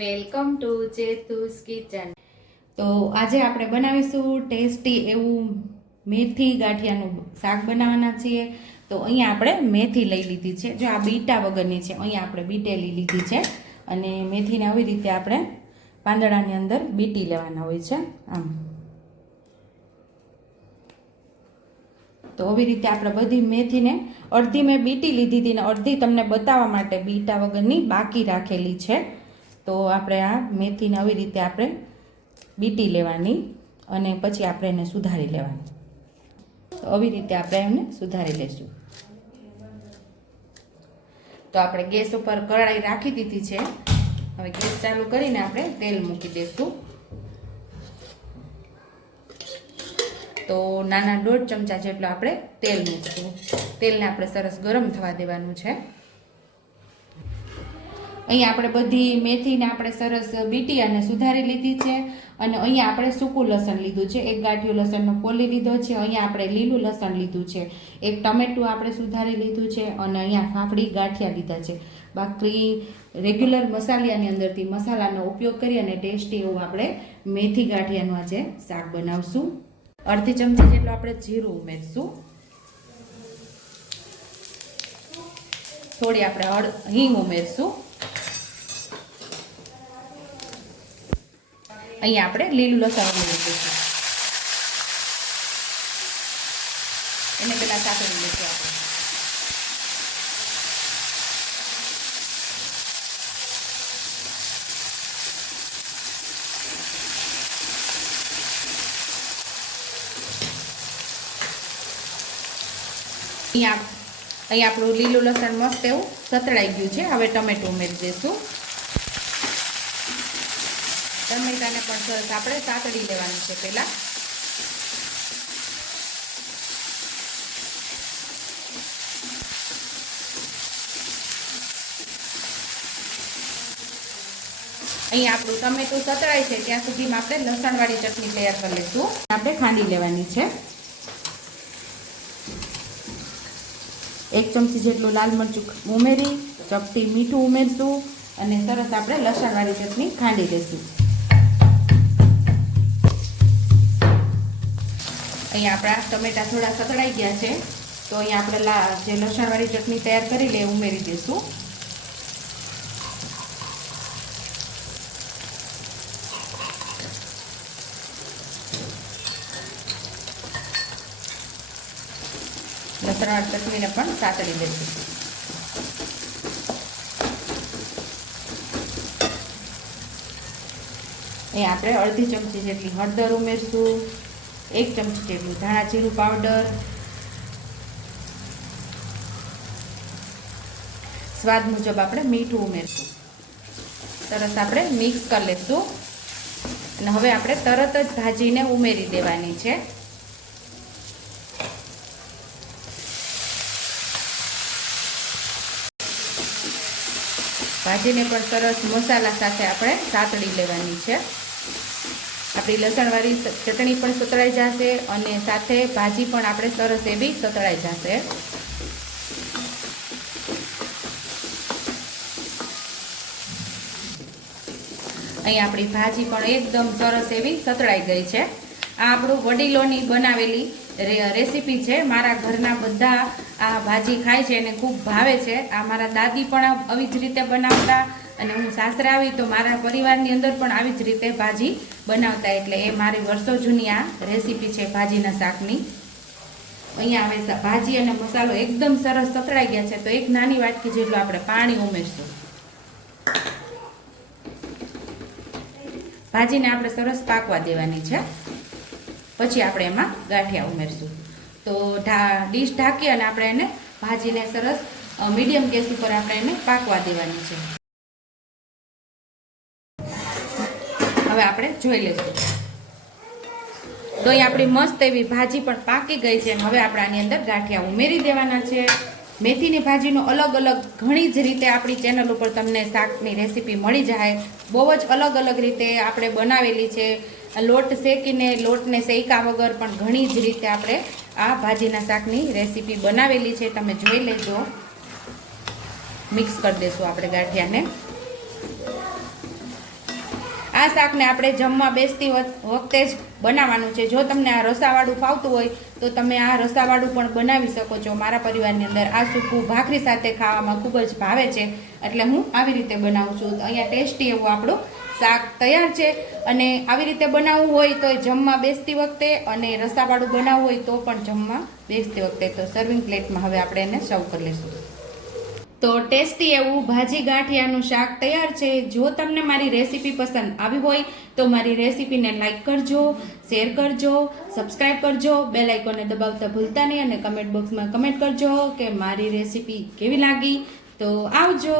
Welcome to ચેતુસ kitchen. તો આજે આપણે બનાવીશું ટેસ્ટી એવું મેથી ગાંઠિયાનું શાક બનાવવાના છીએ। તો અહીંયા આપણે મેથી લઈ લીધી છે, જો આ બીટા વગરની છે, અહીંયા આપણે બીટેલી લીધી છે અને મેથીને આવી રીતે આપણે પાંદડાની અંદર બીટી લેવાના હોય છે આમ। તો આવી રીતે આપણે બધી મેથીને અડધી મેં બીટી લીધી હતી ને અડધી તમને બતાવવા માટે બીટા વગરની બાકી રાખેલી છે। તો આપણે આ મેથીને આવી રીતે આપણે બીટી લેવાની અને પછી આપણે એને સુધારી લેવાની। તો આવી રીતે આપણે એમને સુધારી લઈશું। તો આપણે ગેસ ઉપર કઢાઈ રાખી દીધી છે, હવે ગેસ ચાલુ કરીને આપણે તેલ મૂકી દઈશું। તો નાના 1.5 ચમચા જેટલો આપણે તેલ મૂકીશું। તેલને આપણે સરસ ગરમ થવા દેવાનું છે। અહીંયા આપણે બધી મેથીને આપણે સરસ બીટી અને સુધારી લીધી છે અને અહીંયા આપણે સૂકું લસણ લીધું છે, એક ગાંઠિયો લસણનો ફોલી લીધો છે। અહીંયા આપણે લીલું લસણ લીધું છે, એક ટમેટું આપણે સુધારી લીધું છે અને અહીંયા ફાફડી ગાંઠિયા લીધા છે। બાકી રેગ્યુલર મસાલાની અંદરથી મસાલાનો ઉપયોગ કરી અને ટેસ્ટી એવું આપણે મેથી ગાંઠિયાનું આજે શાક બનાવશું। અડધી ચમચી જેટલું આપણે જીરું ઉમેરશું, થોડી આપણે હિંગ ઉમેરશું। અહીંયા આપણે લીલું લસણ ઉમેરી દઈશું, એને પેલા સાંકળી લઈશું આપણે। અહીંયા આપણું લીલું લસણ મસ્ત એવું સતળાઈ ગયું છે। હવે ટમેટું ઉમેરી દઈશું, ટમેટાને પણ સરસ આપણે સાતળી લેવાનું છે પહેલા। અહીંયા આપણું ટમેટું સતળાય છે ત્યાં સુધીમાં આપણે લસણવાળી ચટણી તૈયાર કરી લઈશું। આપણે ખાંડી લેવાની છે, 1 ચમચી જેટલું લાલ મરચું ઉમેરી ચપટી મીઠું ઉમેરશું અને સરસ આપણે લસણવાળી ચટણી ખાંડી લઈશું। અહીંયા આપણા ટમેટા થોડા સતળાઈ ગયા છે, તો અહીંયા આપણે જે લસણવાળી ચટણી તૈયાર કરી લે ઉમેરી દઈશું। લસણવાળી ચટણીને પણ સાતળી દઈશું। અહીંયા આપણે અડધી ચમચી જેટલી હળદર ઉમેરશું, 1 ચમચી જેટલું ધાણા જીરું પાવડર, સ્વાદ મુજબ આપણે મીઠું ઉમેરશું। સરસ આપણે મિક્સ કરી લઈશું અને હવે આપણે તરત જ ભાજીને ઉમેરી દેવાની છે। ભાજીને પણ સરસ મસાલા સાથે આપણે સાતળી લેવાની છે। આપણી લસણવાળી ચટણી પણ સતળાઈ જશે અને સાથે ભાજી પણ આપણે સરસ એવી સતળાઈ જશે। અહીં આપણી ભાજી પણ એકદમ સરસ એવી સતળાઈ ગઈ છે। આ આપણું વડીલોની બનાવેલી રેસીપી છે, મારા ઘરના બધા આ ભાજી ખાય છે અને ખૂબ ભાવે છે। આ મારા દાદી પણ આવી જ રીતે બનાવતા અને હું સાસરે આવી તો મારા પરિવારની અંદર પણ આવી જ રીતે ભાજી બનાવતા, એટલે એ મારી વર્ષો જૂની આ રેસીપી છે ભાજીના શાકની। અહીંયા હવે ભાજી અને મસાલો એકદમ સરસ સતળાઈ ગયા છે, તો એક નાની વાટકી જેટલું આપણે પાણી ઉમેરશું। ભાજીને આપણે સરસ પાકવા દેવાની છે, પછી આપણે એમાં ગાંઠિયા ઉમેરશું। તો ડીશ ઢાંકી અને આપણે એને ભાજીને સરસ મીડિયમ ગેસ ઉપર આપણે એને પાકવા દેવાની છે। હવે આપણે જોઈ લઈશું, તો અહીં આપણી મસ્ત એવી ભાજી પણ પાકી ગઈ છે। હવે આપણે આની અંદર ગાંઠિયા ઉમેરી દેવાના છે। મેથીની ભાજીનો અલગ અલગ ઘણી જ રીતે આપણી ચેનલ ઉપર તમને શાકની રેસીપી મળી જાય, બહુ જ અલગ અલગ રીતે આપણે બનાવેલી છે। લોટ શેકીને લોટને શેકા વગર પણ ઘણી જ રીતે આપણે આ ભાજીના શાકની રેસીપી બનાવેલી છે, તમે જોઈ લેજો। મિક્સ કરી દઈશું આપણે ગાંઠિયાને। આ શાકને આપણે જમવા બેસતી વખતે જ બનાવવાનું છે. જો તમને આ રસાવાળું ફાવતું હોય તો તમે આ રસાવાળું પણ બનાવી શકો છો. મારા પરિવારની અંદર આ સૂકું ભાખરી સાથે ખાવામાં ખૂબ જ ભાવે છે, એટલે હું આવી રીતે બનાવું છું. અહીંયા ટેસ્ટી એવું આપણું શાક તૈયાર છે. અને આવી રીતે બનાવવું હોય તો જમવા બેસતી વખતે, અને રસાવાળું બનાવવું હોય તો પણ જમવા બેસતી વખતે. તો સર્વિંગ પ્લેટમાં હવે આપણે એને સર્વ કરી લઈશું. તો ટેસ્ટી એવું ભાજી ગાંઠિયાનું શાક તૈયાર છે. જો તમને મારી રેસીપી પસંદ આવી હોય તો મારી રેસીપીને લાઈક કરજો, શેર કરજો, સબસ્ક્રાઈબ કરજો, બેલ આઇકોનને દબાવતા ભૂલતા નહીં, અને કમેન્ટ બોક્સમાં કમેન્ટ કરજો કે મારી રેસીપી કેવી લાગી. તો આવજો.